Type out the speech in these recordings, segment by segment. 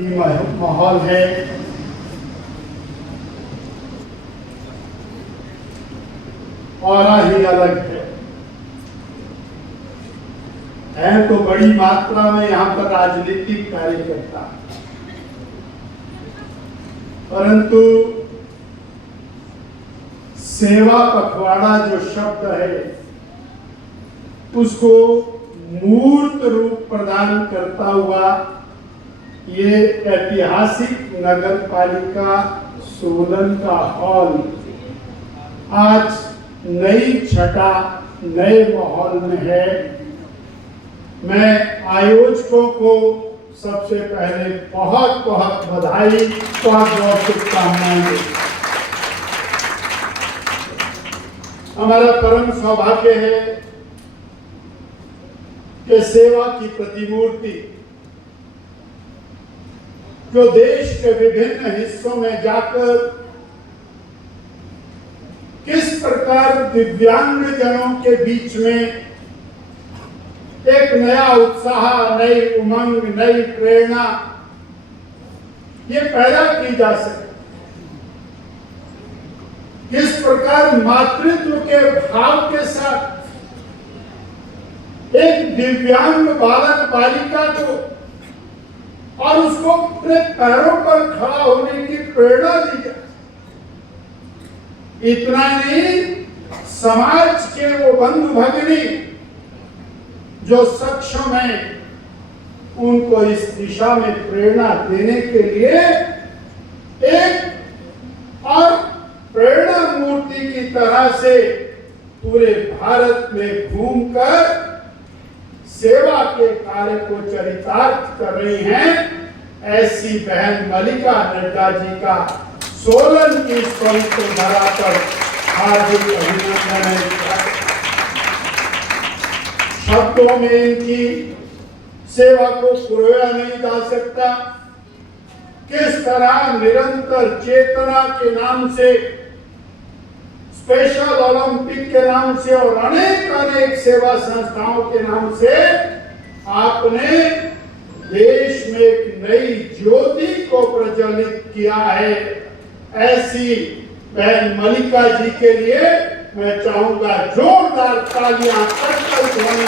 माहौल है। और ही अलग है तो बड़ी मात्रा में यहाँ पर राजनीतिक कार्यकर्ता, परंतु सेवा पखवाड़ा जो शब्द है उसको मूर्त रूप प्रदान करता हुआ ये ऐतिहासिक नगर पालिका सोलन का हॉल आज नई छटा नए माहौल में है। मैं आयोजकों को सबसे पहले बहुत बहुत बधाई और शुभकामनाएं देता हूं। हमारा परम सौभाग्य है कि सेवा की प्रतिमूर्ति जो देश के विभिन्न हिस्सों में जाकर किस प्रकार दिव्यांग जनों के बीच में एक नया उत्साह, नई उमंग, नई प्रेरणा ये पैदा की जा सके, किस प्रकार मातृत्व के भाव के साथ एक दिव्यांग बालक बालिका को और उसको अपने पैरों पर खड़ा होने की प्रेरणा दी जाए। इतना नहीं, समाज के वो बंधु भगिनी जो सक्षम है उनको इस दिशा में प्रेरणा देने के लिए एक और प्रेरणा मूर्ति की तरह से पूरे भारत में घूमकर सेवा के कार्य को चरितार्थ कर रही हैं। ऐसी बहन मलिका नड्डा जी का सोलन की पवित्र धरा पर हार्दिक अभिनंदन है। शब्दों में इनकी सेवा को पुरोया नहीं जा सकता। किस तरह निरंतर चेतना के नाम से, स्पेशल ओलंपिक के नाम से और अनेक अनेक सेवा संस्थाओं के नाम से आपने देश में एक नई ज्योति को प्रज्वलित किया है। ऐसी बहन मलिका जी के लिए मैं चाहूंगा जोरदार तालियां करकल ध्वनि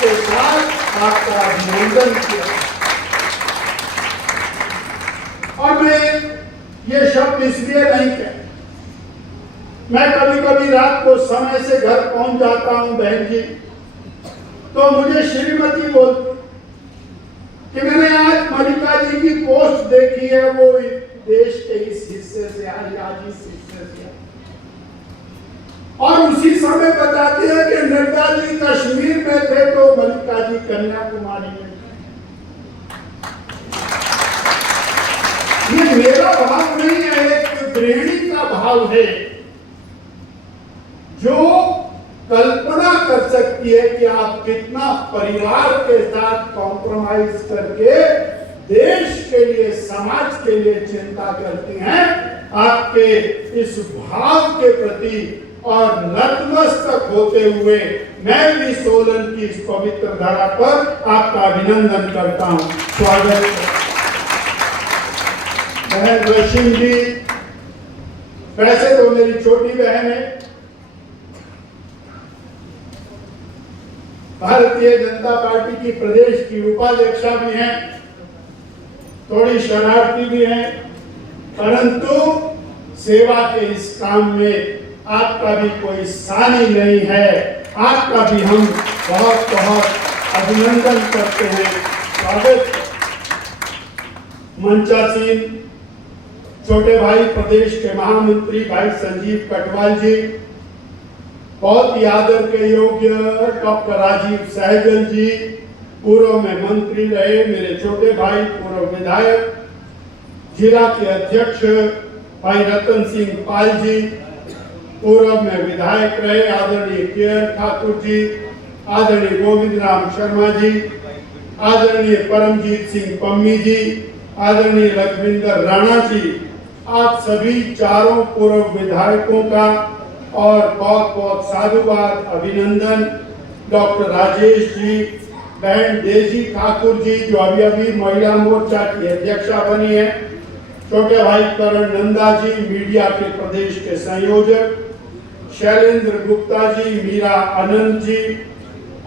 के साथ आपका अभिनंदन किया। और मैं ये शब्द इसलिए नहीं कहता, मैं कभी कभी रात को समय से घर पहुंच जाता हूं बहन जी, तो मुझे श्रीमती बोलती कि मैंने आज मलिका जी की पोस्ट देखी है, वो देश के इस हिस्से से आई, आज इस हिस्से से आई, और उसी समय बताते हैं कि नड्डा जी कश्मीर में थे तो मलिका जी कन्याकुमारी में। ये मेरा भाव नहीं है, एक गृहिणी का भाव है जो कल्पना कर सकती है कि आप कितना परिवार के साथ कॉम्प्रोमाइज करके देश के लिए, समाज के लिए चिंता करती हैं। आपके इस भाव के प्रति और नतमस्तक होते हुए मैं भी सोलन की इस पवित्र धरा पर आपका अभिनंदन करता हूं। स्वागत है। बहन रशिम जी वैसे तो मेरी छोटी बहन है, भारतीय जनता पार्टी की प्रदेश की उपाध्यक्षा भी हैं, थोड़ी शरारती भी हैं, परंतु सेवा के इस काम में आपका भी कोई सानी नहीं है। आपका भी हम बहुत बहुत अभिनंदन करते हैं। स्वागत। मंचासीन छोटे भाई प्रदेश के महामंत्री भाई संजीव कटवाल जी, बहुत ही आदर के योग्य डॉक्टर राजीव सहगल जी, पूर्व में मंत्री रहे मेरे छोटे भाई, पूर्व विधायक, जिला के अध्यक्ष भाई रतन सिंह पाल जी, पूर्व में विधायक रहे आदरणीय के.आर. ठाकुर जी, आदरणीय गोविंद राम शर्मा जी, आदरणीय परमजीत सिंह पम्मी जी, आदरणीय लखविंदर राणा जी, आप सभी चारों पूर्व विधायकों का और बहुत बहुत साधुवाद, अभिनंदन। डॉक्टर राजेश जी, बहन डेजी ठाकुर जी जो अभी अभी महिला मोर्चा की अध्यक्षा बनी है, छोटे भाई करण नंदा जी मीडिया के प्रदेश के संयोजक, शैलेंद्र गुप्ता जी, मीरा आनंद जी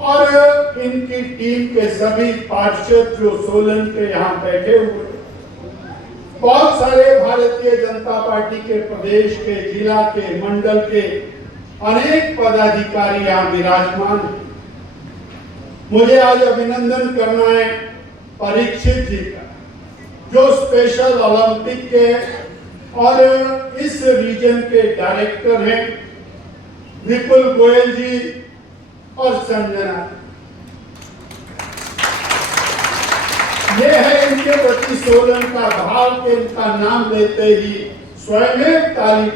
और इनकी टीम के सभी पार्षद जो सोलन के यहाँ बैठे हुए, बहुत सारे भारतीय जनता पार्टी के प्रदेश के, जिला के, मंडल के अनेक पदाधिकारी यहाँ विराजमान हैं। मुझे आज अभिनंदन करना है परीक्षित जी का, जो स्पेशल ओलंपिक के और इस रीजन के डायरेक्टर हैं, विपुल गोयल जी और संजना। ये है इनके प्रति सोलन का भाव के इनका नाम लेते ही स्वयं एक ताली।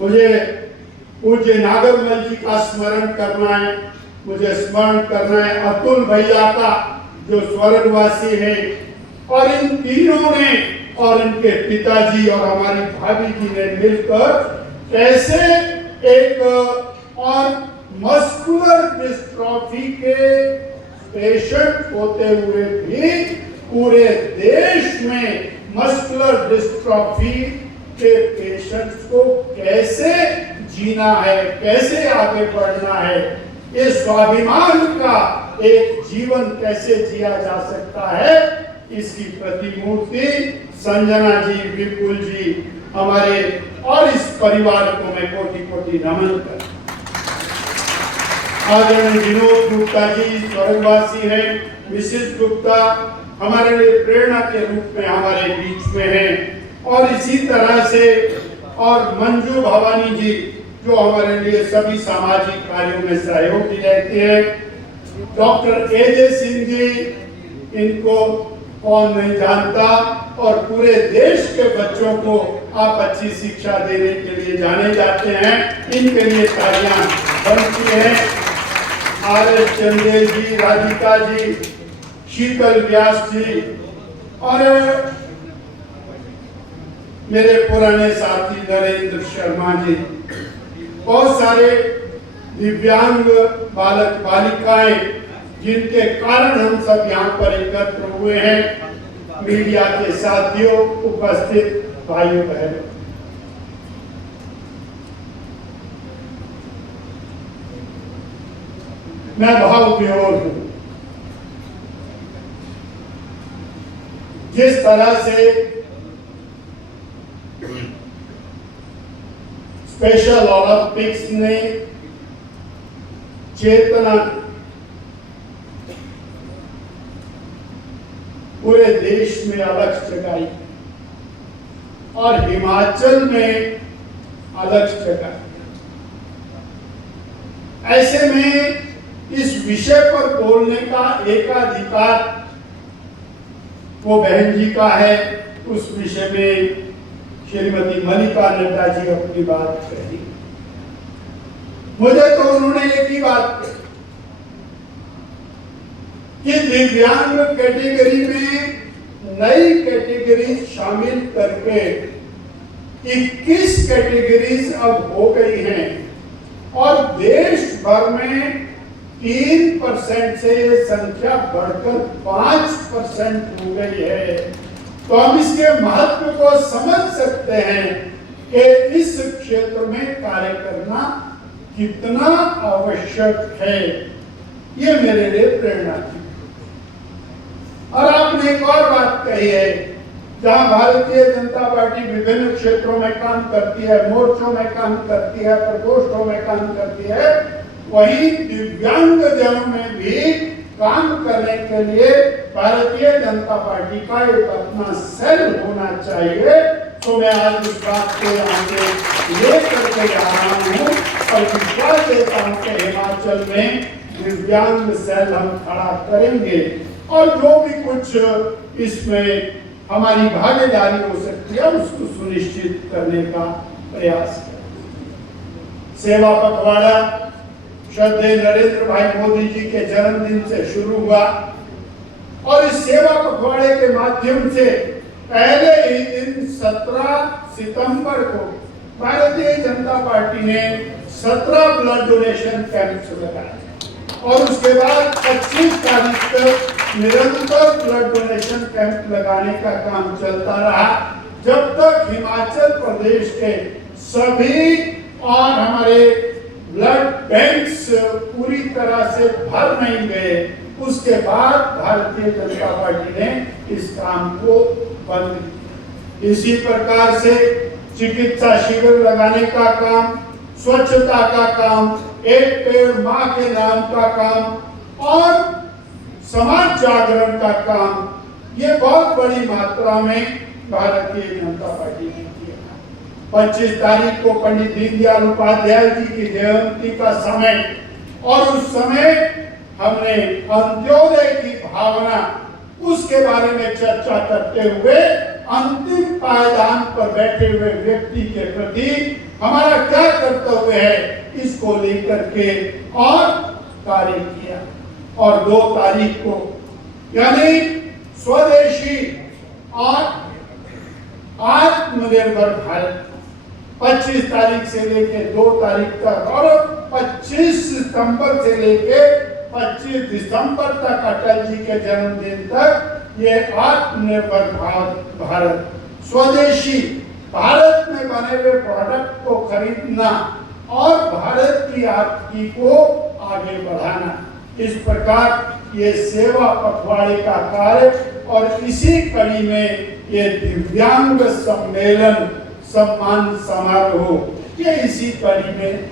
मुझे पूज्य नागरमल जी का स्मरण करना है, मुझे स्मरण करना है अतुल भैया का जो स्वर्गवासी है, और इन तीनों ने और इनके पिताजी और हमारी भाभी जी ने मिलकर कैसे एक और मस्कुलर डिस्ट्रॉफी के पेशेंट होते हुए भी पूरे देश में मस्कुलर डिस्ट्रॉफी के पेशेंट्स को कैसे जीना है, कैसे आगे बढ़ना है, ये स्वाभिमान का एक जीवन कैसे जिया जा सकता है, इसकी प्रतिमूर्ति संजना जी, विपुल जी हमारे और इस परिवार को मैं कोटि कोटि नमन करता हूं। आदरणीय विनोद गुप्ता जी स्वर्गवासी हैं, मिसेस गुप्ता हमारे लिए प्रेरणा के रूप में हमारे बीच में हैं, और इसी तरह से और मंजू भवानी जी जो हमारे लिए सभी सामाजिक कार्यों में सहयोगी रहते हैं, डॉक्टर एजे सिंह जी, इनको कौन नहीं जानता, और पूरे देश के बच्चों को आप अच्छी शिक्षा देने के लिए जाने जाते हैं, इनके लिए तालियां बनती हैं। आर.एस. चंदेल जी, राधिका जी, शीतल व्यास जी और मेरे पुराने साथी नरेंद्र शर्मा जी, बहुत सारे दिव्यांग बालक बालिकाएं जिनके कारण हम सब यहाँ पर एकत्र हुए हैं, मीडिया के साथियों, उपस्थित भाइयों बहनों, मैं भाव विभोर हूं। जिस तरह से स्पेशल ओलंपिक्स ने चेतना पूरे देश में अलग जगाई और हिमाचल में अलग जगाई, ऐसे में इस विषय पर बोलने का एकाधिकार वो बहन जी का है। उस विषय में श्रीमती मलिका नड्डा जी अपनी बात कही, मुझे तो उन्होंने एक ही बात कही कि दिव्यांग कैटेगरी में नई कैटेगरी शामिल करके 21 कैटेगरीज अब हो गई हैं और देश भर में 3% से ये संख्या बढ़कर 5% हो गई है। तो हम इसके महत्व को समझ सकते हैं कि इस क्षेत्र में कार्य करना कितना आवश्यक है। ये मेरे लिए प्रेरणा थी। और आपने एक और बात कही है, जहां भारतीय जनता पार्टी विभिन्न क्षेत्रों में काम करती है, मोर्चों में काम करती है, प्रकोष्ठों में काम करती है, वहीं दिव्यांग जनों में भी काम करने के लिए भारतीय जनता पार्टी का एक अपना सेल होना चाहिए। तो मैं आज इस बात को यहाँ पे ले करके जा रहा हूँ और विश्वास देता हूँ कि हिमाचल में दिव्यांग सेल हम खड़ा करेंगे और जो भी कुछ इसमें हमारी भागीदारी हो सकती है उसको सुनिश्चित करने का प्रयास करें। सेवा पखवाड़ा श्रद्धेय नरेंद्र भाई मोदी जी के जन्मदिन से शुरू हुआ और इस सेवा पखवाड़े के माध्यम से पहले ही दिन 17 सितंबर को भारतीय जनता पार्टी ने 17 ब्लड डोनेशन कैंप्स लगाए और उसके बाद 25 तारीख तक निरंतर ब्लड डोनेशन कैंप लगाने का काम चलता रहा, जब तक हिमाचल प्रदेश के सभी और हमारे ब्लड बैंक्स पूरी तरह से भर नहीं गए। उसके बाद भारतीय जनता पार्टी ने इस काम को बंद किया। इसी प्रकार से चिकित्सा शिविर लगाने का काम, स्वच्छता का काम, एक पेड़ मां के नाम का काम और समाज जागरण का काम, ये बहुत बड़ी मात्रा में भारतीय जनता पार्टी ने किया। 25 तारीख को पंडित दीनदयाल उपाध्याय जी की जयंती का समय, और उस समय हमने अंत्योदय की भावना, उसके बारे में चर्चा करते हुए अंतिम पायदान पर बैठे हुए व्यक्ति के प्रति हमारा क्या कर्तव्य है, इसको लेकर के और कार्य किया। और 2 तारीख को यानी स्वदेशी और आत्मनिर्भर भारत, 25 तारीख से लेके 2 तारीख तक और 25 सितंबर से लेके 25 दिसंबर तक अटल जी के जन्मदिन तक ये आत्मनिर्भर भारत, स्वदेशी भारत में बने हुए प्रोडक्ट को खरीदना और भारत की आर्थिकी को आगे बढ़ाना, इस प्रकार ये सेवा पखवाड़े का कार्य। और इसी कड़ी में ये दिव्यांग सम्मेलन सम्मान समारोह, ये इसी कड़ी में